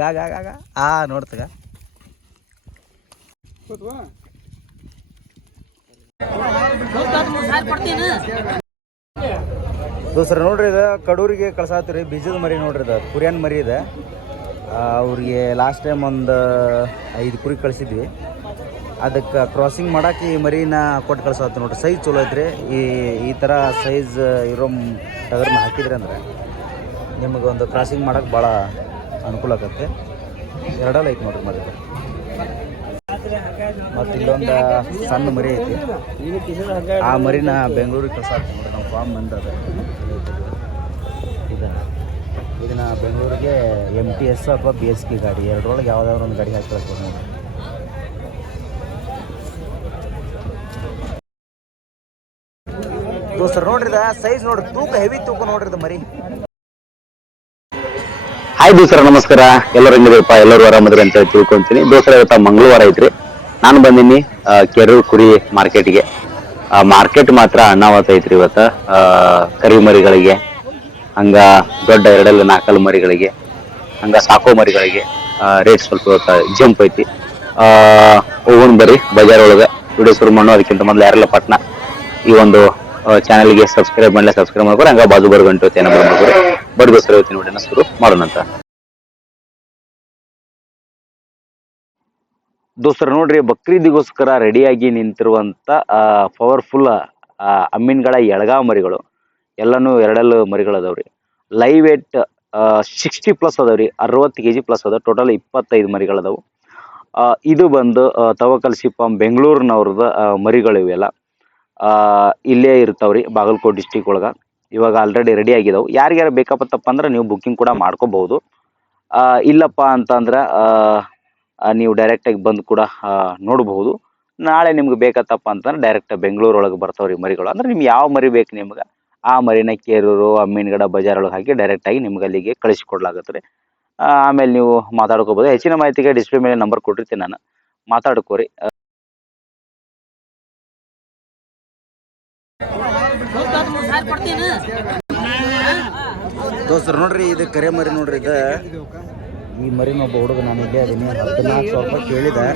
ಗಾ ಗಾ ಗಾ ಗಾ. ಆ ನೋಡ್ತಗ ದೋಸ್ರ ನೋಡ್ರಿ ಇದು ಕಡೂರಿಗೆ ಕಳ್ಸಾತ್ರಿ, ಬೀಜದ ಮರಿ ನೋಡ್ರಿ ಇದು, ಕುರಿಯನ್ ಮರಿ ಇದೆ. ಅವ್ರಿಗೆ ಲಾಸ್ಟ್ ಟೈಮ್ ಒಂದು ಐದು ಕುರಿ ಕಳಿಸಿದ್ವಿ. ಅದಕ್ಕೆ ಕ್ರಾಸಿಂಗ್ ಮಾಡಕ್ಕೆ ಈ ಮರಿನ ಕೊಟ್ಟು ಕಳ್ಸಾತ್ ನೋಡ್ರಿ. ಸೈಜ್ ಚಲೋ ಐತ್ರಿ. ಈ ಈ ಥರ ಸೈಜ್ ಇರೋ ಟಗರ್ನ ಹಾಕಿದ್ರಿ ಅಂದ್ರೆ ನಿಮಗೊಂದು ಕ್ರಾಸಿಂಗ್ ಮಾಡಕ್ಕೆ ಭಾಳ ಅನುಕೂಲ ಆಗತ್ತೆ. ಎರಡಲ್ಲ ಐತೆ ನೋಡ್ರಿ ಮತ್ತೆ ಮತ್ತು ಇಲ್ಲೊಂದು ಸಣ್ಣ ಮರಿ ಐತಿ. ಆ ಮರಿನ ಬೆಂಗಳೂರಿಗೆ ಕಳ್ಸಾತ ನೋಡ್ರಿ ನಮ್ಮ ಫಾರ್ಮ್ ಬಂದದ ಇದು, ಇದನ್ನ ಬೆಂಗಳೂರಿಗೆ ಎಂ ಟಿ ಎಸ್ ಅಥವಾ ಬಿ ಎಸ್ ಕೆ ಗಾಡಿ, ಎರಡರೊಳಗೆ ಯಾವ್ದಾದ್ರು ಒಂದು ಗಾಡಿ ಹಾಕಿ ಕಳ್ಸ್ಬೋದು ನೋಡಿ ದೋಸ್ತರು, ನೋಡ್ರಿ ಸೈಜ್ ನೋಡ್ರಿ, ತೂಕ ಹೆವಿ ತೂಕ ನೋಡ್ರಿ ಇದು ಮರಿ. ಹಾಯ್ ದೋಸ್ತರ, ನಮಸ್ಕಾರ. ಎಲ್ಲರೂ ಹೆಂಗಿದೀರಪ್ಪ ಎಲ್ಲರೂ ಆರಾಮದ್ರಿ ಅಂತ ಹೇಳಿ ತಿಳ್ಕೊಂತೀನಿ. ದೋಸ್ತರ, ಇವತ್ತ ಮಂಗಳವಾರ ಐತ್ರಿ. ನಾನು ಬಂದೀನಿ ಕೆರೂರು ಕುರಿ ಮಾರ್ಕೆಟ್ಗೆ. ಮಾರ್ಕೆಟ್ ಮಾತ್ರ ಅಣ್ಣಾವತ್ ಐತ್ರಿ ಇವತ್ತ. ಕರಿ ಮರಿಗಳಿಗೆ, ಹಂಗ ದೊಡ್ಡ ಎರಡಲ್ಲ ನಾಲ್ಕಲ್ ಮರಿಗಳಿಗೆ, ಹಂಗ ಸಾಕೋ ಮರಿಗಳಿಗೆ ರೇಟ್ ಸ್ವಲ್ಪ ಇವತ್ತ ಜಂಪ್ ಐತಿ. ಹೋಗೋಣ ಬರ್ರಿ ಬಜಾರ್ ಒಳಗ ವಿಡಿಯೋ ಶುರು ಮಾಡೋ ಅದಕ್ಕಿಂತ ಮೊದಲು ಯಾರೆಲ್ಲ ಪಟ್ನ, ಈ ಒಂದು ಚಾನಲ್ಗೆ ಸಬ್ಸ್ಕ್ರೈಬ್ ಮಾಡಲೇ ಸಬ್ಸ್ಕ್ರೈಬ್ ಮಾಡ್ಕೊಂಡು ಹಂಗ ಬಾಜು ಬರ್ ಗಂಟು ಏನೋ ಬರ್ಬೇಕು ಬಡ್ ದೋಸ್ತರ ಇವತ್ತಿನ ವಿಡಿಯೋನ ಶುರು ಮಾಡೋಣ ದೋಸ್ತರು ನೋಡ್ರಿ ಬಕ್ರೀದಿಗೋಸ್ಕರ ರೆಡಿಯಾಗಿ ನಿಂತಿರುವಂತ ಪವರ್ಫುಲ್ ಅಮ್ಮಿನ್ಗಳ ಎಳಗಾ ಮರಿಗಳು. ಎಲ್ಲಾನು ಎರಡೆಲ್ಲ ಮರಿಗಳು ಅದಾವ್ರಿ. ಲೈವ್ ವೇಟ್ ಸಿಕ್ಸ್ಟಿ ಪ್ಲಸ್ ಅದಾವ್ರಿ, ಅರವತ್ತು ಕೆ ಜಿ ಪ್ಲಸ್ ಅದಾವ ಟೋಟಲ್ ಇಪ್ಪತ್ತೈದು ಮರಿಗಳದಾವು. ಇದು ಬಂದು ತವಕಲ್ ಸಿಪ್ಪಂ ಬೆಂಗಳೂರಿನವ್ರದ ಮರಿಗಳು ಇವೆಲ್ಲ. ಇಲ್ಲೇ ಇರ್ತಾವ್ರಿ, ಬಾಗಲಕೋಟೆ ಡಿಸ್ಟಿಕ್ ಒಳಗ. ಇವಾಗ ಆಲ್ರೆಡಿ ರೆಡಿ ಆಗಿದಾವು. ಯಾರಿಗಾರ ಬೇಕಪ್ಪತ್ತಪ್ಪ ಅಂದ್ರೆ ನೀವು ಬುಕ್ಕಿಂಗ್ ಕೂಡ ಮಾಡ್ಕೋಬಹುದು. ಇಲ್ಲಪ್ಪ ಅಂತಂದ್ರೆ ನೀವು ಡೈರೆಕ್ಟಾಗಿ ಬಂದು ಕೂಡ ನೋಡಬಹುದು. ನಾಳೆ ನಿಮ್ಗೆ ಬೇಕತ್ತಪ್ಪ ಅಂತಂದ್ರೆ ಡೈರೆಕ್ಟ್ ಬೆಂಗಳೂರು ಬರ್ತಾವೆ ಬರ್ತಾವ್ರಿ ಮರಿಗಳು. ಅಂದ್ರೆ ನಿಮ್ಗೆ ಯಾವ ಮರಿ ಬೇಕು ನಿಮ್ಗೆ? ಆ ಮರಿನ ಕೇರೂರು ಅಮ್ಮಿನಗಡ ಬಜಾರ್ ಒಳಗೆ ಹಾಕಿ ಡೈರೆಕ್ಟಾಗಿ ನಿಮ್ಗೆ ಅಲ್ಲಿಗೆ ಕಳಿಸಿಕೊಡ್ಲಾಗತ್ತೆ ರೀ ಆಮೇಲೆ ನೀವು ಮಾತಾಡ್ಕೋಬೋದು ಹೆಚ್ಚಿನ ಮಾಹಿತಿಗೆ ಡಿಸ್ಪ್ಲೇ ಮೇಲೆ ನಂಬರ್ ಕೊಟ್ಟಿರ್ತೀನಿ ನಾನು. ಮಾತಾಡ್ಕೋರಿ. ದೋಸ್ತರು ನೋಡ್ರಿ ಇದು ಕರೆ ಮರಿ ನೋಡ್ರಿ ಇದು. ಈ ಮರಿ ಒಬ್ಬ ಹುಡುಗ ನಾನು ಇಲ್ಲೇ ಅದೀನಿ. ಹದಿನಾಲ್ಕು ಸಾವಿರ ರೂಪಾಯಿ ಕೇಳಿದೆ.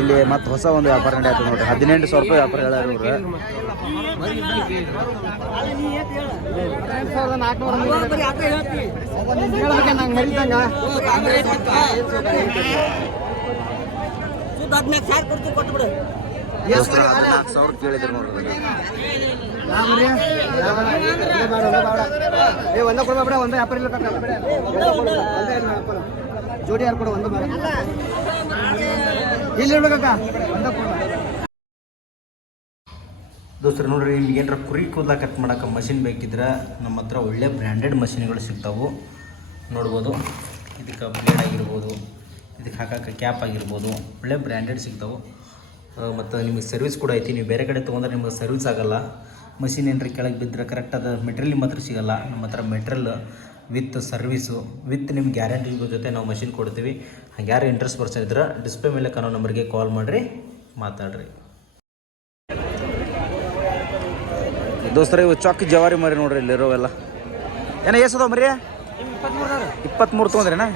ಇಲ್ಲಿ ಮತ್ತೆ ಹೊಸ ಒಂದು ವ್ಯಾಪಾರ ನಡೆಯುತ್ತೆ ನೋಡ್ರಿ. ಹದಿನೆಂಟು ಸಾವಿರ ರೂಪಾಯಿ ವ್ಯಾಪಾರ ಹೇಳ್ಯಾರ ಇವ್ರು. ಹದಿನಾಲ್ಕು ಸಾವಿರ ಕೇಳಿದ್ರು ನೋಡ್ರಿ. ಏ ಒಂದ ಒಂದ ವ್ಯಾಪಾರ ಇಲ್ಲ ಜೋಡಿ ಯಾರು ಕೊಡ ಒಂದು ಇಲ್ಲಿ ನೋಡಕ್ಕ ಒಂದ ಕೊಡ ದೋಸ್ತರು, ನೋಡ್ರಿ, ನಿಮ್ಗೆ ಏನಾರ ಕುರಿ ಕೂದಲ ಕಟ್ ಮಾಡೋಕೆ ಮಷಿನ್ ಬೇಕಿದ್ರೆ ನಮ್ಮ ಹತ್ರ ಒಳ್ಳೆ ಬ್ರ್ಯಾಂಡೆಡ್ ಮಷಿನ್ಗಳು ಸಿಗ್ತಾವು. ನೋಡ್ಬೋದು. ಇದಕ್ಕೆ ಬ್ಲೇಡ್ ಆಗಿರ್ಬೋದು, ಇದಕ್ಕೆ ಹಾಕಕ್ಕೆ ಕ್ಯಾಪ್ ಆಗಿರ್ಬೋದು, ಒಳ್ಳೆ ಬ್ರ್ಯಾಂಡೆಡ್ ಸಿಗ್ತಾವೆ. ಮತ್ತು ನಿಮಗೆ ಸರ್ವಿಸ್ ಕೂಡ ಐತಿ. ನೀವು ಬೇರೆ ಕಡೆ ತೊಗೊಂಡ್ರೆ ನಿಮಗೆ ಸರ್ವಿಸ್ ಆಗಲ್ಲ. ಮಷಿನ್ ಏನ್ರಿ ಕೆಳಗೆ ಬಿದ್ದರೆ ಕರೆಕ್ಟ್ ಅದು ಮೆಟ್ರಿಯಲ್ ನಿಮ್ಮ ಹತ್ರ ಸಿಗಲ್ಲ. ನಮ್ಮ ಹತ್ರ ಮೆಟ್ರಿಯಲ್ ವಿತ್ ಸರ್ವಿಸು ವಿತ್ ನಿಮ್ಮ ಗ್ಯಾರಂಟಿ ಜೊತೆ ನಾವು ಮಷಿನ್ ಕೊಡ್ತೀವಿ. ಹಾಗೆ ಯಾರು ಇಂಟ್ರೆಸ್ಟ್ ಪರ್ಸನ್ ಇದ್ರೆ ಡಿಸ್ಪ್ಲೇ ಮೇಲೆ ಕನೋ ನಂಬರ್ಗೆ ಕಾಲ್ ಮಾಡಿರಿ ಮಾತಾಡ್ರಿ. ದೋಸ್ತರ ಇವು ಚೊಕ್ಕ ಜವಾರಿ ಮರಿ ನೋಡ್ರಿ ಇಲ್ಲಿರೋವೆಲ್ಲ ಏನ ಎಸದ ಮರಿ ಇಪ್ಪತ್ಮೂರು ತೊಗೊಂಡ್ರಿನ?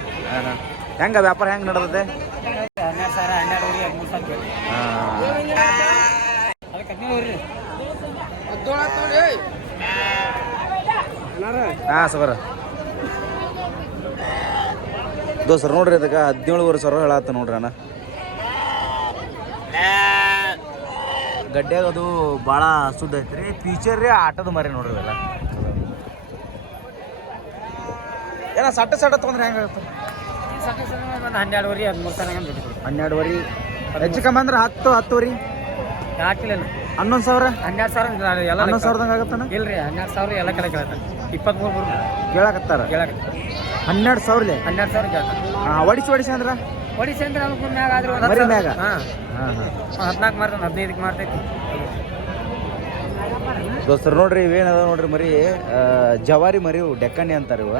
ಹೆಂಗ ವ್ಯಾಪಾರ ಹೆಂಗೆ ನಡೆದದೆ ಹಾಂ ಸರ್ ದೋಸ್ತರ ನೋಡ್ರಿ ಅದಕ್ಕೆ ಹದಿನೇಳುವರೆ ಸಾವಿರ ಹೇಳತ್ತ ನೋಡ್ರಿ ಅಣ್ಣ. ಗಡ್ಡ್ಯಾಗ ಅದು ಭಾಳ ಸುದ್ದ ಐತ್ರಿ. ಫೀಚರ್ ರೀ ಆಟದ ಮರಿ ನೋಡ್ರಿ ಅಲ್ಲ ಏನ ಸಟ್ಟ ಸಟ್ಟ ತೊಗೊಂಡ್ರೆ ಹೆಂಗಾಗುತ್ತೆ ಹನ್ನೆರಡುವರೆ ಹದಿಮೂರು ಸಾವಿರ ಹನ್ನೆರಡುವರೆ ಹೆಚ್ಚು ಕಮ್ಮಿ ಅಂದ್ರೆ ಹತ್ತು ಹತ್ತುವರೆ? ಹಾಕಿಲ್ಲ ಹನ್ನೊಂದು ಸಾವಿರ? ಹನ್ನೆರಡು ಸಾವಿರ ಎಲ್ಲ ಹನ್ನೊಂದು ಸಾವಿರದಂಗೆ ಆಗತ್ತನ ಇಲ್ರಿ ಹನ್ನೆರಡು ಸಾವಿರ ಎಲ್ಲ ಕಡೆ ಕೇಳತ್ತ. ಇಪ್ಪತ್ಮೂರು ಮೂರು. ಕೇಳಕತ್ತಾರ? ಹನ್ನೆರಡು ಸಾವಿರ ಹನ್ನೆರಡು ಸಾವಿರ ಹಾಂ ಒಡಿಸಿ ಒಡಿಸಿ ಅಂದ್ರೆ? ಒಡಿಸಿ ಅಂದ್ರೆ ಅವ್ನ ಮ್ಯಾಗ ಆದ್ರೆ ಒಂದು ಮರಿ ಮ್ಯಾಗ? ಹಾಂ ಹಾಂ. ಹಾಂ ಹದಿನಾಲ್ಕು ಮಾರ್ತಾನೆ ಹದಿನೈದಕ್ಕೆ ಮಾರ್ತೈತಿ ದೋಸ್ತರು ನೋಡ್ರಿ ಇವೇನದ ನೋಡ್ರಿ ಮರಿ ಜವಾರಿ ಮರಿ ಡೆಕ್ಕಣಿ ಡೆಕ್ಕನಿ ಅಂತಾರೆ ಇವ.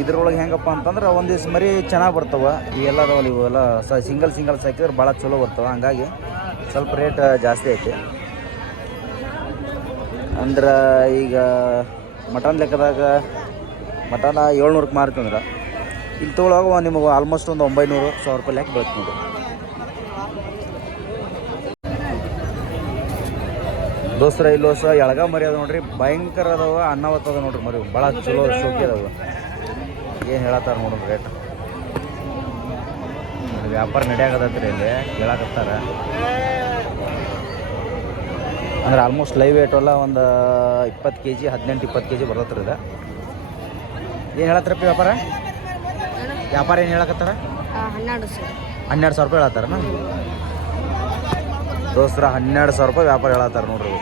ಇದ್ರೊಳಗೆ ಹೆಂಗಪ್ಪ ಅಂತಂದ್ರೆ ಒಂದು ದಿವ್ಸ ಮರಿ ಚೆನ್ನಾಗಿ ಬರ್ತವೆ. ಇವೆಲ್ಲ ಅದಾವಲ್ಲ ಇವೆಲ್ಲ ಸ ಸಿಂಗಲ್ ಸಿಂಗಲ್ ಸಾಕಿದ್ರೆ ಭಾಳ ಚಲೋ ಬರ್ತವೆ. ಹಂಗಾಗಿ ಸ್ವಲ್ಪ ರೇಟ್ ಜಾಸ್ತಿ ಐತಿ. ಅಂದ್ರೆ ಈಗ ಮಟನ್ ಲೆಕ್ಕದಾಗ ಮಟನ್ ಏಳ್ನೂರಕ್ಕೆ ಮಾರ್ತೀವಂದ್ರೆ ಇಲ್ಲಿ ತೊಗೊಳಾಗ ನಿಮಗೆ ಆಲ್ಮೋಸ್ಟ್ ಒಂದು ಒಂಬೈನೂರು, ಸಾವಿರ ರೂಪಾಯಿ ಲೆಕ್ಕ ಬೀಳುತ್ತೆ ದೋಸ್ತರ, ಇಲ್ಲಿ ಹೊಸ ಎಳಗ ಮರಿ ಅದ ನೋಡ್ರಿ. ಭಯಂಕರ ಅದಾವ ಅನ್ನವತ್ತದ ನೋಡ್ರಿ ಮರಿ. ಭಾಳ ಚಲೋ, ಶೋಕಿ ಅದಾವ. ಏನು ಹೇಳತ್ತಾರ ನೋಡ್ರಿ ರೇಟ್. ವ್ಯಾಪಾರ ನಡೆಯಾಗದ್ರಿ ಇಲ್ಲಿ ಹೇಳಕತ್ತಾರ ಅಂದ್ರೆ ಆಲ್ಮೋಸ್ಟ್ ಲೈವ್ ವೇಟ್ ಎಲ್ಲ ಒಂದು ಇಪ್ಪತ್ತು ಕೆ ಜಿ ಹದಿನೆಂಟು ಇಪ್ಪತ್ತು ಕೆ ಜಿ ಬರತ್ತರ ಇದೆ. ಏನು ಹೇಳತ್ತರಪ್ಪ ವ್ಯಾಪಾರ? ವ್ಯಾಪಾರ ಏನು ಹೇಳಕತ್ತಾರ? ಹನ್ನೆರಡು ಹನ್ನೆರಡು ಸಾವಿರ ರೂಪಾಯಿ ಹೇಳತ್ತಾರ ದೋಸ್ತರ ಹನ್ನೆರಡು ಸಾವಿರ ರೂಪಾಯಿ ವ್ಯಾಪಾರ ಹೇಳತ್ತಾರ ನೋಡ್ರಿ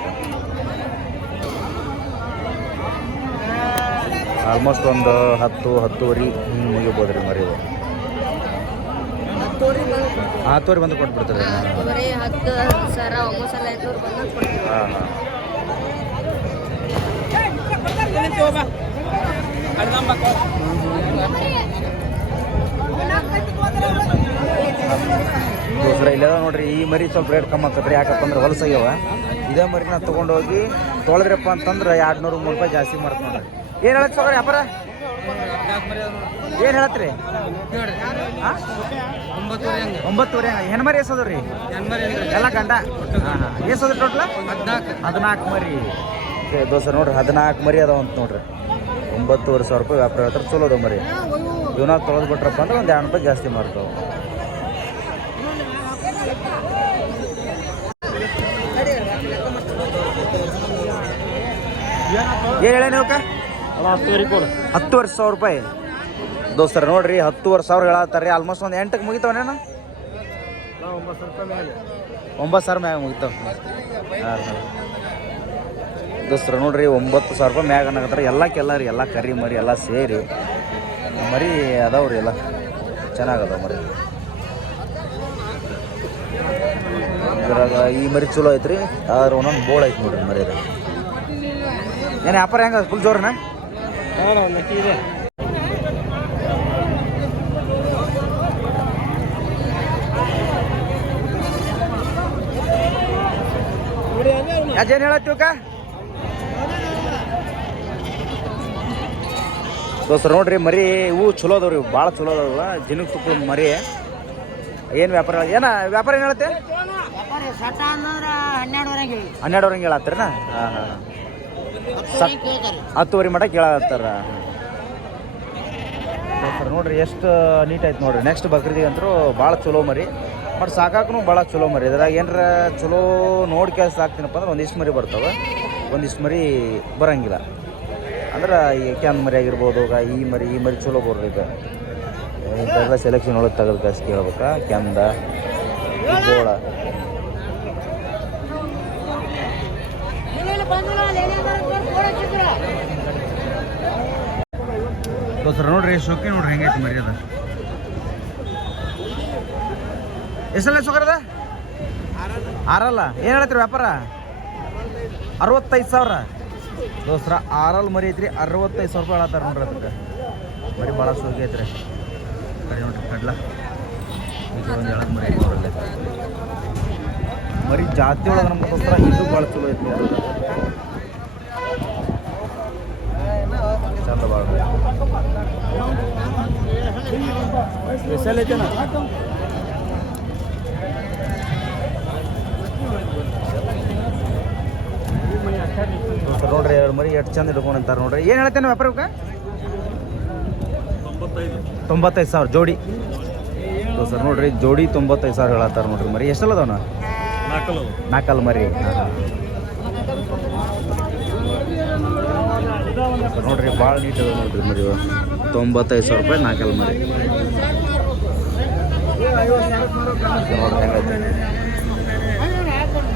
ಆಲ್ಮೋಸ್ಟ್ ಒಂದು ಹತ್ತು ಹತ್ತುವರೆ ಹಿಂಗೆ ಮುಗಿಬೋದು ರೀ ಮರಿ ಹತ್ತುವರೆ ಬಂದು ಕೊಟ್ಬಿಡ್ತಾರೆ. ಬರೀ ಹತ್ತು ಒಂಬತ್ತು ಹಾಂ ಹಾಂ. ಇಲ್ಲದ ನೋಡ್ರಿ ಈ ಮರಿ ಸ್ವಲ್ಪ ರೇಟ್ ಕಮ್ಮಿ ಆಗ್ತದ್ರಿ ಯಾಕಪ್ಪ ಅಂದ್ರೆ ಹೊಲಸಾಗ್ಯಾವ ಇದೇ ಮರಿನ ತಗೊಂಡೋಗಿ ತೊಳೆದ್ರಪ್ಪ ಅಂತಂದ್ರೆ ಎರಡು ನೂರು ಮೂರು ರೂಪಾಯಿ ಜಾಸ್ತಿ ಮಾಡ್ತಾರೆ ಏನ್ ಏನು ಹೇಳಕ್ ಸರ್ ವ್ಯಾಪಾರ? ಏನು ಹೇಳತ್ರಿ? ಒಂಬತ್ತುವರೆ ಹೆಣ್ಣು ಮರಿ ಎಸೋದು ರೀ? ಎಲ್ಲ ಗಂಡ? ಹಾಂ ಟೋಟಲ್? ಹದಿನಾಲ್ಕು. ಮರಿ. ದೋಸ್ತ ನೋಡ್ರಿ ಹದಿನಾಲ್ಕು ಮರಿ ಅದಾವ ಅಂತ ನೋಡ್ರಿ. ಒಂಬತ್ತುವರೆ ಸಾವಿರ ರೂಪಾಯಿ ವ್ಯಾಪಾರ ಹೇಳ್ತಾರೆ ಚಲೋ ಅದಾವ ಮರಿ. ಇವನಾಗ ತೊಳೆದು ಬಿಟ್ರಪ್ಪ ಅಂದ್ರೆ ಒಂದು ಎರಡು ರೂಪಾಯಿ ಜಾಸ್ತಿ ಮಾಡ್ತಾವೆ ಏನು ಹೇಳ ನೀವು ಹತ್ತುವರೆ ಸಾವಿರ ರೂಪಾಯಿ. ದೋಸ್ತರ ನೋಡ್ರಿ ಹತ್ತುವರೆ ಸಾವಿರ ಹೇಳತ್ತಾರೆ ಆಲ್ಮೋಸ್ಟ್ ಒಂದು ಎಂಟಕ್ಕೆ ಮುಗಿತವನೇನ ಒಂಬತ್ತು ಸಾವಿರ ಮ್ಯಾಗ ಮುಗಿತಾವ. ಹಾಂ ಹಾಂ. ದೋಸ್ತರ ನೋಡ್ರಿ ಒಂಬತ್ತು ಸಾವಿರ ರೂಪಾಯಿ ಮ್ಯಾಗ ಅನ್ನಕತ್ತಾರ. ಎಲ್ಲ ಕೆಲ್ಲ ರೀ ಎಲ್ಲ ಕರಿ ಮರಿ ಎಲ್ಲ ಸೇರಿ. ಮರಿ ಅದಾವ್ರಿ ಎಲ್ಲ. ಚೆನ್ನಾಗದಾವ ಮರಿ. ಇದ್ರಾಗ ಈ ಮರಿ ಚಲೋ ಐತ್ರಿ. ಆದ್ರೆ ಒಂದೊಂದು ಬೋಳ್ ಐತಿ ನೋಡ್ರಿ ಮರಿ ಏನು ವ್ಯಾಪಾರ ಹೆಂಗ ಫುಲ್ ಜೋರನ? ಇದೆ ಅದೇನು ಹೇಳತ್ತೀವಕ್ಕ ದೋಸ್ತ ನೋಡ್ರಿ ಮರಿ ಇವು ಚಲೋ ಅದಾವ್ರಿ ಭಾಳ ಚಲೋ ಅದಾವ ಜಿನಕ್ ತುಪ್ಪ ಮರಿ. ಏನು ವ್ಯಾಪಾರ ಏನ ವ್ಯಾಪಾರ ಏನು ಹೇಳತ್ತೆ? ಹನ್ನೆರಡು ಹನ್ನೆರಡು ಹನ್ನೆರಡುವರೆಗೆ ನಾ ಹಾ ಹೇಳತ್ತಾರನ? ಹಾಂ ಹಾಂ. ಸಟ್ ಹತ್ತುವರೆ ಮಟ ಕೇಳತ್ತಾರ. ನೋಡ್ರಿ ಎಷ್ಟು ನೀಟ್ ಆಯ್ತು ನೋಡ್ರಿ. ನೆಕ್ಸ್ಟ್ ಬಕ್ರೀದಿಗೆ ಅಂತೂ ಭಾಳ ಚಲೋ ಮರಿ. ಬಟ್ ಸಾಕಾಕೂ ಭಾಳ ಚಲೋ ಮರಿ. ಇದ್ರಾಗ ಏನಾರ ಚಲೋ ನೋಡಿ ಕೆಲಸ ಆಗ್ತೀನಪ್ಪ ಅಂದ್ರೆ ಒಂದಿಷ್ಟು ಮರಿ ಬರ್ತವೆ. ಒಂದಿಷ್ಟು ಮರಿ ಬರಂಗಿಲ್ಲ. ಅಂದ್ರೆ ಈ ಕ್ಯಾನ್ ಮರಿ ಆಗಿರ್ಬೋದು ಈಗ ಈ ಮರಿ ಈ ಮರಿ ಚಲೋ ಬರ್ರಿ ಈಗ. ಇಂಥವೆಲ್ಲ ಸೆಲೆಕ್ಷನ್ ಒಳಗೆ ತೆಗೆದು ಕಾಸು ಕೇಳ್ಬೇಕಾ. ಕೆಂದ ಗೋಳ. ದೋಸ್ತರ ನೋಡ್ರಿ ಶೋಕಿ ನೋಡ್ರಿ, ಹೆಂಗೈತಿ ಮರಿ ಅದ ಎಷ್ಟಲ್ಲ ಶುಗರ್ ಆರಲ್ಲ. ಏನು ಹೇಳತ್ರಿ ವ್ಯಾಪಾರ? ಅರವತ್ತೈದು ಸಾವಿರ. ದೋಸ್ರ ಆರಲ್ ಮರಿ ಐತ್ರಿ ಅರವತ್ತೈದು ಸಾವಿರ ರೂಪಾಯಿ ಹೇಳತ್ತಾರ ನೋಡ್ರಿ ಅದಕ್ಕೆ. ಮರಿ ಭಾಳ ಶೋಕಿ ಐತ್ರಿ. ಕಡೆ ನೋಡ್ರಿ, ಕಡ್ಲ. ಮರಿ ಜಾತಿ ಒಳಗೆ ನಮ್ಮ ದೋಸ್ತರ ಇದು ಭಾಳ ಚಲೋ ಐತಿ ನೋಡ್ರಿ ಇದು. ಚಂದ ಭಾಳ ಸ್ಪೆಷಲ್ ಐತೆ ನೋಡ್ರಿ, ಎರಡು ಮರಿ ಎಷ್ಟು ಚಂದ ಹಿಡ್ಕೊಂಡು ಅಂತಾರೆ ನೋಡ್ರಿ. ಏನು ಹೇಳ್ತೇನೆ ವ್ಯಾಪಾರಕ್ಕೆ? ತೊಂಬತ್ತೈದು ಸಾವಿರ, ಜೋಡಿ. ಸರ್, ನೋಡ್ರಿ, ಜೋಡಿ ತೊಂಬತ್ತೈದು ಸಾವಿರ ಹೇಳತ್ತಾರ ನೋಡ್ರಿ ಮರಿ. ಎಷ್ಟಲ್ಲ ಅದಾವನ ನಾಲ್ಕಲ್ ಮರಿ. ನೋಡ್ರಿ ಭಾಳ ನೀಟ್ ಅದ ನೋಡ್ರಿ ಮರಿ. ತೊಂಬತ್ತೈದು ಸಾವಿರ ರೂಪಾಯಿ ನಾಲ್ಕಲ್ ಮರಿ.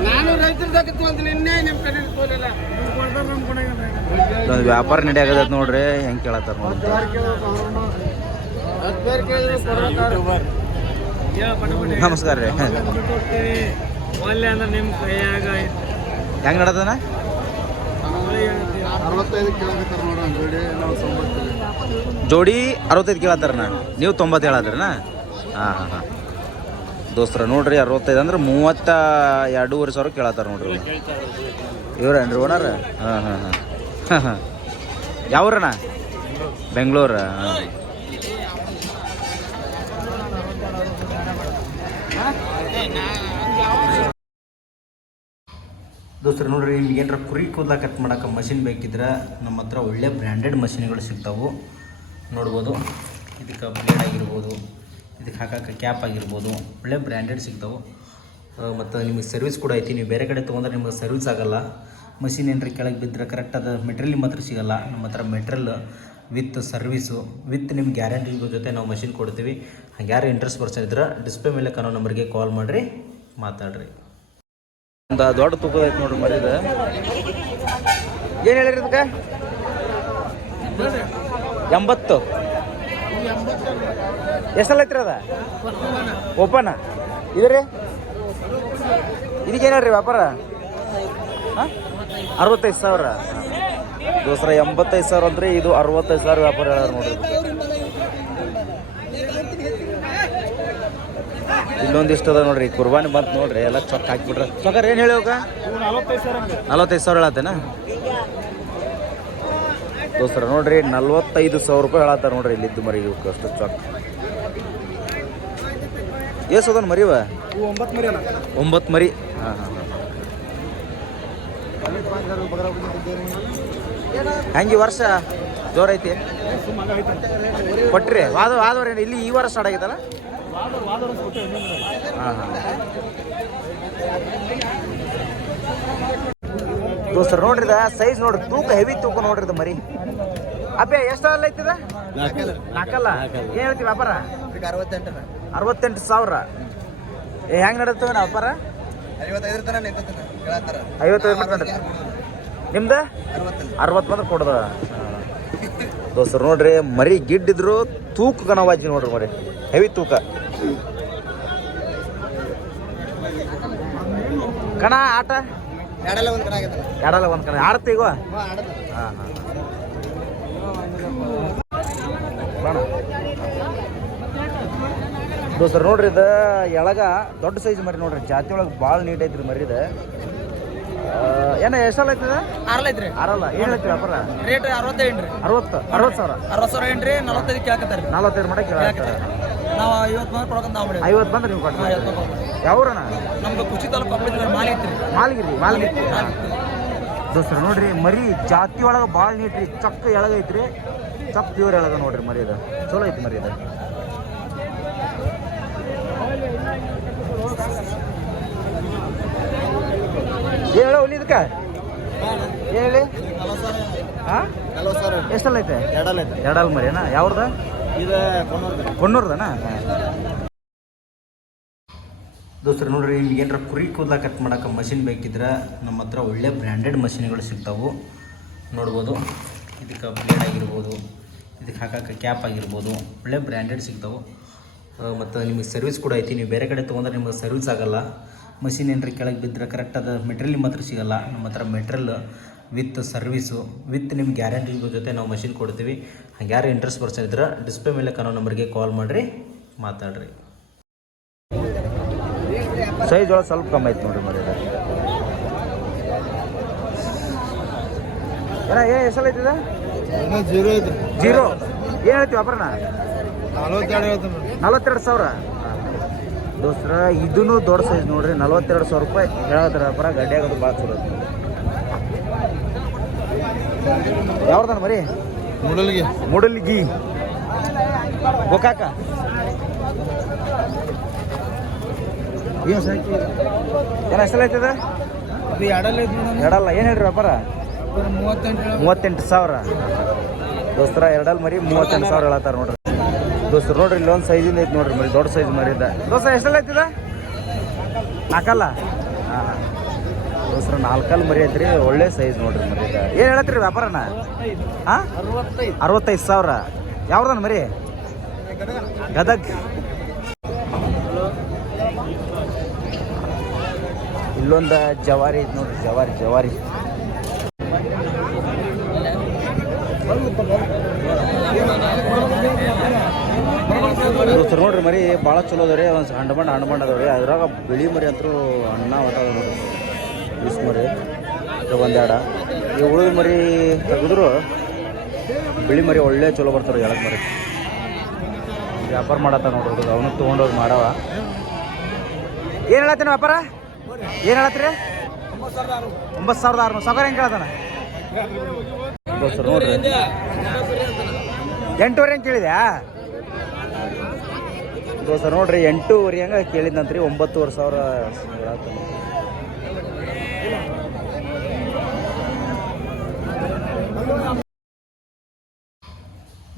ನಾನು ತೋಲಿಲ್ಲ ಇದೊಂದು ವ್ಯಾಪಾರ ನಡೆಯಾಗದ ನೋಡ್ರಿ, ಹೆಂಗೆ ಕೇಳತ್ತಾರ ನಮಸ್ಕಾರ ರೀ. ಒಳ್ಳೆ ನಿಮ್ಮ ಹೆಂಗೆ ಜೋಡಿ ಅರವತ್ತೈದು ಕೇಳತ್ತಾರ ನೀವು ತೊಂಬತ್ತು ಹೇಳತ್ತಾರನ ಹಾಂ ಹಾಂ ಹಾಂ. ದೋಸ್ತರ ನೋಡ್ರಿ ಅರವತ್ತೈದು ಅಂದ್ರೆ ಮೂವತ್ತ ಎರಡೂವರೆ ಸಾವಿರ ಕೇಳತ್ತಾರ ನೋಡ್ರಿ ಇವ್ರೇನ್ರಿ ಓನರ್? ಹಾಂ ಹಾಂ ಹಾಂ. ಹಾಂ ಹಾಂ. ಯಾವ್ರಣ ಬೆಂಗಳೂರು ಹಾಂ. ನೋಡ್ರಿ ನಿಮ್ಗೆ ಏನಾರ ಕುರಿ ಕೂದಲ ಕಟ್ ಮಾಡೋಕೆ ಮಷಿನ್ ಬೇಕಿದ್ರೆ ನಮ್ಮ ಹತ್ರ ಒಳ್ಳೆ ಬ್ರ್ಯಾಂಡೆಡ್ ಮಷಿನ್ಗಳು ಸಿಗ್ತಾವೆ. ನೋಡ್ಬೋದು. ಇದಕ್ಕೆ ಬ್ಲೇಡ್ ಆಗಿರ್ಬೋದು. ಇದಕ್ಕೆ ಹಾಕೋಕ್ಕೆ ಕ್ಯಾಪ್ ಆಗಿರ್ಬೋದು. ಒಳ್ಳೆ ಬ್ರ್ಯಾಂಡೆಡ್ ಸಿಗ್ತಾವೆ. ಮತ್ತು ನಿಮಗೆ ಸರ್ವಿಸ್ ಕೂಡ ಐತಿ. ನೀವು ಬೇರೆ ಕಡೆ ತೊಗೊಂಡ್ರೆ ನಿಮಗೆ ಸರ್ವಿಸ್ ಆಗೋಲ್ಲ. ಮಷಿನ್ ಏನಾರ ಕೆಳಗೆ ಬಿದ್ದರೆ ಕರೆಕ್ಟ್ ಅದು ಮೆಟ್ರಿಯಲ್ ಹತ್ರ ಸಿಗೋಲ್ಲ. ನಮ್ಮ ಹತ್ರ ಮೆಟ್ರಿಯಲ್ ವಿತ್ ಸರ್ವಿಸು ವಿತ್ ನಿಮ್ಮ ಗ್ಯಾರಂಟಿ ಜೊತೆ ನಾವು ಮಷಿನ್ ಕೊಡ್ತೀವಿ. ಹಂಗೆ ಯಾರು ಇಂಟ್ರೆಸ್ಟ್ ಪರ್ಸನ್ ಇದ್ರೆ ಡಿಸ್ಪ್ಲೇ ಮೇಲೆ ಕಾನೋ ನಂಬರ್ಗೆ ಕಾಲ್ ಮಾಡಿರಿ, ಮಾತಾಡ್ರಿ. ಒಂದು ದೊಡ್ಡ ತೂಕ ಐತೆ ನೋಡ್ರಿ ಮರಿದ ಏನು ಹೇಳಿರಿ ಅದಕ್ಕೆ ಎಂಬತ್ತು. ಎಷ್ಟಲ್ಲ ಐತ್ರಿ ಅದ? ಓಪನ್ ಇದ್ರಿ? ಇದಕ್ಕೇನು ಹೇಳ್ರಿ ವ್ಯಾಪಾರ? ಅರವತ್ತೈದು ಸಾವಿರ. ದೋಸ್ರ ಎಂಬತ್ತೈದು ಸಾವಿರ ಅಂದ್ರೆ ಇದು ಅರವತ್ತೈದು ಸಾವಿರ ವ್ಯಾಪಾರ ಹೇಳ್ಯಾರ ನೋಡ್ರಿ. ಇಲ್ಲೊಂದಿಷ್ಟು ಅದ ನೋಡ್ರಿ, ಕುರ್ಬಾನಿ ಬಂತು ನೋಡ್ರಿ, ಎಲ್ಲ ಚೊಕ್ಕ ಹಾಕ್ಬಿಟ್ರೆ. ಚೊಕ್ಕ ಏನು ಹೇಳಿ ನಲವತ್ತೈದು ಸಾವಿರ ಹೇಳತ್ತೇನ? ದೋಸ್ತರ ನೋಡ್ರಿ ನಲ್ವತ್ತೈದು ಸಾವಿರ ರೂಪಾಯಿ ಹೇಳತ್ತಾರ ನೋಡ್ರಿ ಇಲ್ಲಿದ್ದು ಮರಿ ಇವಕ್ಕೆ ಅಷ್ಟು ಚಾಕ್ ಎಷ್ಟು ಅದನ್ ಮರಿವ ಒಂಬತ್ತು ಮರಿ ಒಂಬತ್ತು ಮರಿ. ಹಾಂ ಹಾಂ ಹೆಂಗೆ ಈ ವರ್ಷ? ಜೋರೈತಿ ಕೊಟ್ರಿ. ವಾದ ವಾದವ್ರ ಏನು ಇಲ್ಲಿ ಈ ವಾರ ಸ್ಟಾರ್ಟ್ ಆಗೈತಲ್ಲ ಹಾಂ ಹಾಂ. ದೋಸ್ತರು ನೋಡ್ರಿದ ಸೈಜ್ ನೋಡ್ರಿ ತೂಕ ಹೆವಿ ತೂಕ ನೋಡ್ರಿದ ಮರಿ. ಅಬ್ಬೆ ಎಷ್ಟು ಅಲ್ಲ ಐತಿದ? ನಾಲ್ಕಲ್ಲ. ಏನ್ ಹೇಳ್ತೀವಿ ವ್ಯಾಪಾರ? ಅರವತ್ತೆಂಟು ಸಾವಿರ. ಏ ಹೆಂಗ್ ನಡತ್ತ ವ್ಯಾಪಾರ? ಐವತ್ತೈದು ನಿಮ್ದ? ಅರವತ್ತು ಮಾತ್ರ ಕೊಡದ. ದೋಸ್ತರು ನೋಡ್ರಿ ಮರಿ ಗಿಡ್ಡಿದ್ರು ತೂಕ ಗಣವಾಜಿ ನೋಡ್ರಿ ಮರಿ. ಹೆವಿ ತೂಕ. ಕಣ ಆಟ? ಎರಡೆಲ್ಲ ಒಂದು ಕಡೆ ಆಗೈತಲ್ಲ ಎರಡಲ್ಲ ಒಂದು ಕಣ ಆಡತ್ತೆ ಈಗ? ಹಾಂ ಆಡೋದು ಹಾಂ ಹಾಂ. ದೋಸ್ತರು ನೋಡ್ರಿ ಇದು ಎಳಗ ದೊಡ್ಡ ಸೈಜ್ ಮರಿ ನೋಡ್ರಿ. ಜಾತಿ ಒಳಗೆ ಭಾಳ ನೀಟ್ ಐತ್ರಿ ಮರಿ ಇದು ಏನ ಎಷ್ಟಲ್ಲ ಐತದ ಆರಲ್ಲ ಐತ್ರಿ. ಆರಲ್ಲ? ಏನು ಐತಿ ವ್ಯಾಪಾರ? ರೇಟ್ ಅರವತ್ತೈದು ರೀ ಅರವತ್ತು ಅರವತ್ತು ಸಾವಿರ? ಅರವತ್ತು ಸಾವಿರ ಏನ್ರಿ ನಲವತ್ತೈದು ಕೇಳಕತ್ತಾರ ರೀ ನಲ್ವತ್ತೈದು ಕೇಳಕತ್ತಾರ. ನಾವು ಐವತ್ತು ಮಂದಿ ಕೊಡಕಂತ ನಾವು ಮಾಡಿ ಐವತ್ತು ಬಂದ್ರೆ ನೀವು ಕೊಡ್ತೀವಿ. ಯಾವ್ರಣ ನಮ್ದು ಖುಷಿ ತಾಲೂಕು ಕಬ್ಬಡಿ ಮಾಲಿ ಐತ್ರಿ. ಮಾಲ್ಗಿರಿ ಮಾಲ್ಗಿರಿ. ದೋಸ್ತರು ನೋಡ್ರಿ ಮರಿ ಜಾತಿ ಒಳಗೆ ಭಾಳ ನೀಟ್ರಿ ಚಕ್ಕ ಎಳಗೈತ್ರಿ. ಚಕ್ ಪ್ಯೂರ್ ಎಳಗ ನೋಡ್ರಿ ಮರಿ ಇದು ಚಲೋ ಐತಿ ಮರಿ ಇದು ಹೇಳ ಒಲಿ ಇದಕ್ಕೆ ಹೇಳಿ. ಎಷ್ಟಲ್ಲ ಐತೆ? ಎರಡಲ್ ಮರಿನಾ ಯಾವ್ರದ ಇದು ಕೊಣ್ಣೂರ್ದನ? ದೋಸ್ತರು, ನೋಡ್ರಿ, ನಿಮ್ಗೆ ಏನಾರ ಕುರಿ ಕೂದಲ ಕಟ್ ಮಾಡೋಕೆ ಮಷಿನ್ ಬೇಕಿದ್ರೆ ನಮ್ಮ ಹತ್ರ ಒಳ್ಳೆ ಬ್ರ್ಯಾಂಡೆಡ್ ಮಷಿನ್ಗಳು ಸಿಗ್ತಾವೆ. ನೋಡ್ಬೋದು. ಇದಕ್ಕೆ ಬ್ಲೇಡ್ ಆಗಿರ್ಬೋದು, ಇದಕ್ಕೆ ಹಾಕೋಕೆ ಕ್ಯಾಪ್ ಆಗಿರ್ಬೋದು, ಒಳ್ಳೆ ಬ್ರ್ಯಾಂಡೆಡ್ ಸಿಗ್ತಾವೆ. ಮತ್ತು ನಿಮಗೆ ಸರ್ವಿಸ್ ಕೂಡ ಐತಿ. ನೀವು ಬೇರೆ ಕಡೆ ತೊಗೊಂಡ್ರೆ ನಿಮಗೆ ಸರ್ವಿಸ್ ಆಗಲ್ಲ. ಮಷಿನ್ ಏನ್ರಿ ಕೆಳಗೆ ಬಿದ್ದರೆ ಕರೆಕ್ಟ್ ಅದು ಮೆಟ್ರಿಯಲ್ ಹತ್ರ ಸಿಗಲ್ಲ. ನಮ್ಮ ಹತ್ರ ಮೆಟ್ರಿಯಲ್ ವಿತ್ ಸರ್ವಿಸು ವಿತ್ ನಿಮ್ಮ ಗ್ಯಾರಂಟಿ ಜೊತೆ ನಾವು ಮಷಿನ್ ಕೊಡ್ತೀವಿ. ಹಾಗೆ ಯಾರು ಇಂಟ್ರೆಸ್ಟ್ ಪರ್ಸನ್ ಇದ್ರೆ ಡಿಸ್ಪ್ಲೇ ಮೇಲೆ ಕನೋ ನಂಬರ್ಗೆ ಕಾಲ್ ಮಾಡಿರಿ ಮಾತಾಡ್ರಿ. ಸೈಜ್ ಒಳಗೆ ಸ್ವಲ್ಪ ಕಮ್ಮಿ ಆಯ್ತು ನೋಡಿರಿ ಮರಿ ಏನ ಏ ಎಷ್ಟಲ್ಲ ಐತಿದ? Zero zero? ಏನು ಹೇಳ್ತೀವಿ ನಲವತ್ತೆರಡು ಸಾವಿರ? ದೋಸ್ತರ ಇದೂ ದೊಡ್ಡ ಸೈಜ್ ನೋಡ್ರಿ ನಲ್ವತ್ತೆರಡು ಸಾವಿರ ರೂಪಾಯಿ. ಹೇಳತ್ತಾರ ಪರ ಗಡ್ಡೆ ಆಗೋದು ಭಾಳ ಚಲೋ ಯಾವ್ದಾನ ಮರಿ? ಮುಡಲ್ಗಿ. ಮುಡಲ್ಗಿ. ಗೋಕಾಕ. ಏನ ಅದು? ಎರಡಲ್ಲ ಎಡಲ್ಲ ಮೇಡಮ್ ಎರಡಲ್ಲ. ಏನು ಹೇಳ್ರಿ ವ್ಯಾಪಾರ ಮೂವತ್ತೆಂಟು ಮೂವತ್ತೆಂಟು ಸಾವಿರ. ದೋಸ್ತರ ಎರಡಲ್ಲಿ ಮರಿ ಮೂವತ್ತೆಂಟು ಸಾವಿರ ಹೇಳತ್ತಾರ ನೋಡ್ರಿ. ದೋಸ್ತರು ನೋಡ್ರಿ ಇಲ್ಲೊಂದು ಸೈಜಿಂದ ಐತಿ ನೋಡ್ರಿ ಮರಿ ದೊಡ್ಡ ಸೈಜ್ ಮರಿ ಇದ್ದ ದೋಸ್ತ ಎಷ್ಟೆಲ್ಲ ಐತಿದ? ನಾಲ್ಕಲ್ಲ? ಹಾಂ. ದೋಸ್ತ್ರ ನಾಲ್ಕಲ್ಲಿ ಮರಿ ಐತ್ರಿ ಒಳ್ಳೆ ಸೈಜ್ ನೋಡ್ರಿ ಮರಿ ಇದ ಏನು ಹೇಳತ್ರಿ ವ್ಯಾಪಾರನ? ಹಾಂ? ಅರವತ್ತೈದು ಅರವತ್ತೈದು ಸಾವಿರ. ಯಾವ್ದನ ಮರಿ? ಗದಗ್. ಇಲ್ಲೊಂದು ಜವಾರಿ ಐತೆ ನೋಡ್ರಿ ಜವಾರಿ ಜವಾರಿ. ದೋಸ್ತರು ನೋಡ್ರಿ ಮರಿ, ಭಾಳ ಚಲೋ ಅದಾವ್ರಿ, ಒಂದು ಹಣ್ಣು ಬಣ್ಣ ಹಣ್ಣು ಬಣ್ಣ ರೀ ಅದ್ರಾಗ ಬಿಳಿ ಮರಿ ಅಂತೂ ಅಣ್ಣ ಒಟ್ಟ ಅದಾವ ನೋಡ್ರಿ. ಬಿಸ್ ಮರಿ ಒಂದೆರಡ ಈ ಉಳಿದ ಮರಿ ತೆಗೆದ್ರು, ಬಿಳಿ ಮರಿ ಒಳ್ಳೆ ಚಲೋ ಬರ್ತಾರೆ ಎಳಕ್ ಮರಿ. ವ್ಯಾಪಾರ ಮಾಡತ್ತ ನೋಡ್ರಿ ಅವನು ತೊಗೊಂಡೋಗಿ ಮಾಡವ. ಏನು ಹೇಳತ್ತೀನಿ ವ್ಯಾಪಾರ? ಏನು ಹೇಳತ್ತೀರಿ? ಒಂಬತ್ತು ಸಾವಿರದ ಆರುನೂರು. ಸಾವಿರ ಹೆಂಗೆ ಕೇಳತಾನ ಎಂಟೂವರೆ ಹೆಂಗೆ ಕೇಳಿದ್ಯಾ? ದೋಸ್ತರು ನೋಡ್ರಿ, ಎಂಟೂವರೆ ಹಂಗೆ ಕೇಳಿದ್ನಂತ್ರಿ, ಒಂಬತ್ತುವರೆ ಸಾವಿರ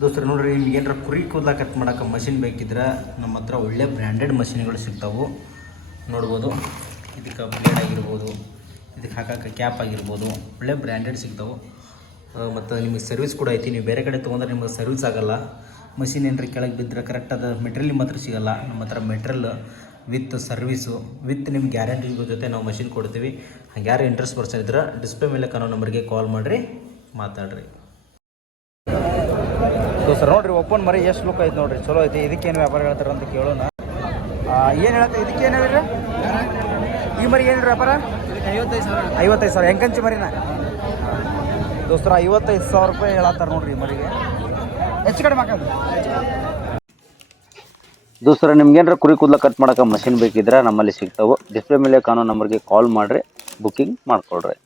ದೋಸ್ತರು, ನೋಡ್ರಿ, ನಿಮ್ಗೆ ಏನಾರ ಕುರಿ ಕೂದಲ ಕಟ್ ಮಾಡೋಕೆ ಮಷಿನ್ ಬೇಕಿದ್ರೆ ನಮ್ಮ ಹತ್ರ ಒಳ್ಳೆ ಬ್ರ್ಯಾಂಡೆಡ್ ಮಷಿನ್ಗಳು ಸಿಗ್ತಾವೆ. ನೋಡ್ಬೋದು, ಇದಕ್ಕೆ ಬ್ಲೇಡ್ ಆಗಿರ್ಬೋದು, ಇದಕ್ಕೆ ಹಾಕಕ್ಕೆ ಕ್ಯಾಪ್ ಆಗಿರ್ಬೋದು, ಒಳ್ಳೆ ಬ್ರ್ಯಾಂಡೆಡ್ ಸಿಗ್ತಾವೆ. ಮತ್ತು ನಿಮಗೆ ಸರ್ವಿಸ್ ಕೂಡ ಐತಿ. ನೀವು ಬೇರೆ ಕಡೆ ತೊಗೊಂಡ್ರೆ ನಿಮಗೆ ಸರ್ವಿಸ್ ಆಗಲ್ಲ. ಮಷಿನ್ ಏನ್ರಿ ಕೆಳಗೆ ಬಿದ್ದರೆ ಕರೆಕ್ಟಾದ ಮೆಟೀರಿಯಲ್ ನಿಮ್ಮ ಹತ್ರ ಸಿಗಲ್ಲ. ನಮ್ಮ ಹತ್ರ ಮೆಟ್ರಿಯಲ್ ವಿತ್ ಸರ್ವಿಸು ವಿತ್ ನಿಮ್ಮ ಗ್ಯಾರಂಟಿ ಜೊತೆ ನಾವು ಮಷಿನ್ ಕೊಡ್ತೀವಿ. ಹಂಗೆ ಯಾರು ಇಂಟ್ರೆಸ್ಟ್ ಪರ್ಸನ್ ಇದ್ರೆ ಡಿಸ್ಪ್ಲೇ ಮೇಲೆ ಕಾಣೋ ನಂಬರ್ಗೆ ಕಾಲ್ ಮಾಡಿರಿ ಮಾತಾಡ್ರಿ. ಸೊ ಸರ್ ನೋಡ್ರಿ ಓಪನ್ ಮರಿ ಎಷ್ಟು ಲುಕ್ ಐತೆ ನೋಡ್ರಿ? ಚಲೋ ಐತಿ. ಇದಕ್ಕೇನು ವ್ಯಾಪಾರ ಹೇಳ್ತಾರೆ ಅಂತ ಕೇಳೋಣ. ಏನು ಹೇಳ್ತಾರೆ ಇದಕ್ಕೆ ಏನು ಹೇಳಿರಿ? ಈ ಮರಿ ಏನು ವ್ಯಾಪಾರ? ಐವತ್ತೈದು ಸಾವಿರ ಐವತ್ತೈದು ಸಾವಿರ. ಹೆಂಗಂಚಿ ಮರಿನ? ದೋಸ್ತರ ಐವತ್ತೈದು ಸಾವಿರ ರೂಪಾಯಿ ಹೇಳತ್ತಾರ ನೋಡ್ರಿ ಈ ಮರಿಗೆ. ದೋಸ್ತರ, ನಿಮ್ಗೇನಾರ ಕುರಿ ಕೂದಲ ಕಟ್ ಮಾಡಕ್ಕೆ ಮಷಿನ್ ಬೇಕಿದ್ರೆ ನಮ್ಮಲ್ಲಿ ಸಿಗ್ತಾವೆ. ಡಿಸ್ಪ್ಲೇ ಮೇಲೆ ಕಾಣೋ ನಂಬರ್ಗೆ ಕಾಲ್ ಮಾಡಿರಿ ಬುಕ್ಕಿಂಗ್ ಮಾಡ್ಕೊಳ್ರಿ.